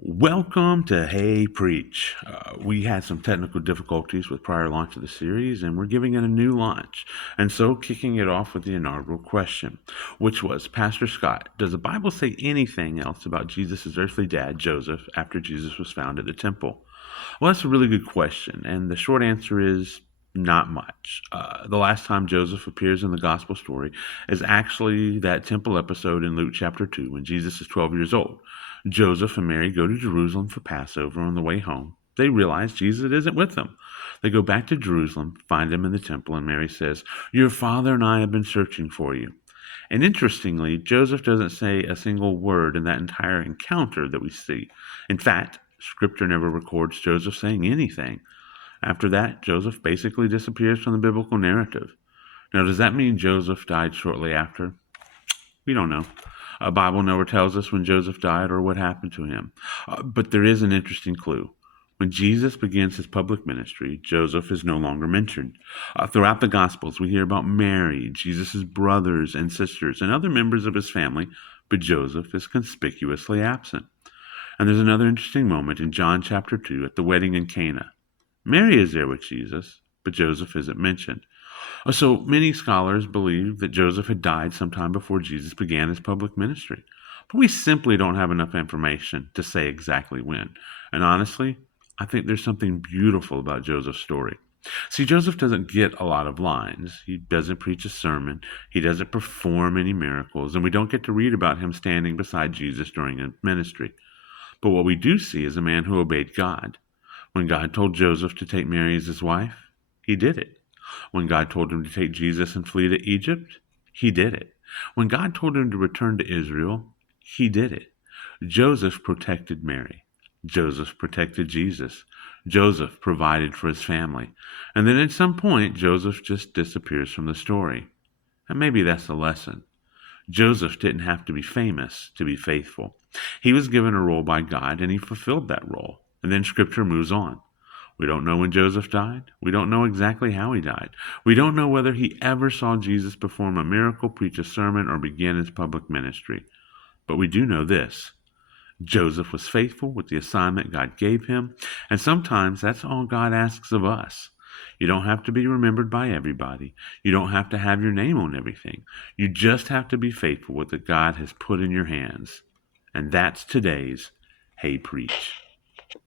Welcome to Hey Preach. We had some technical difficulties with prior launch of the series, and we're giving it a new launch. And so, kicking it off with the inaugural question, which was, Pastor Scott, does the Bible say anything else about Jesus' earthly dad, Joseph, after Jesus was found at the temple? Well, that's a really good question, and the short answer is not much. The last time Joseph appears in the gospel story is actually that temple episode in Luke chapter 2 when Jesus is 12 years old. Joseph and Mary go to Jerusalem for Passover. On the way home, they realize Jesus isn't with them. They go back to Jerusalem, find him in the temple, and Mary says, "Your father and I have been searching for you." And interestingly, Joseph doesn't say a single word in that entire encounter that we see. In fact, Scripture never records Joseph saying anything. After that, Joseph basically disappears from the biblical narrative. Now, does that mean Joseph died shortly after? We don't know. The Bible never tells us when Joseph died or what happened to him. But there is an interesting clue. When Jesus begins his public ministry, Joseph is no longer mentioned. Throughout the Gospels, we hear about Mary, Jesus' brothers and sisters, and other members of his family, but Joseph is conspicuously absent. And there's another interesting moment in John chapter 2 at the wedding in Cana. Mary is there with Jesus, but Joseph isn't mentioned. So many scholars believe that Joseph had died sometime before Jesus began his public ministry. But we simply don't have enough information to say exactly when. And honestly, I think there's something beautiful about Joseph's story. See, Joseph doesn't get a lot of lines. He doesn't preach a sermon. He doesn't perform any miracles. And we don't get to read about him standing beside Jesus during his ministry. But what we do see is a man who obeyed God. When God told Joseph to take Mary as his wife, he did it. When God told him to take Jesus and flee to Egypt, he did it. When God told him to return to Israel, he did it. Joseph protected Mary. Joseph protected Jesus. Joseph provided for his family. And then at some point, Joseph just disappears from the story. And maybe that's the lesson. Joseph didn't have to be famous to be faithful. He was given a role by God, and he fulfilled that role. And then Scripture moves on. We don't know when Joseph died. We don't know exactly how he died. We don't know whether he ever saw Jesus perform a miracle, preach a sermon, or begin his public ministry. But we do know this. Joseph was faithful with the assignment God gave him, and sometimes that's all God asks of us. You don't have to be remembered by everybody. You don't have to have your name on everything. You just have to be faithful with what God has put in your hands. And that's today's Hey Preach.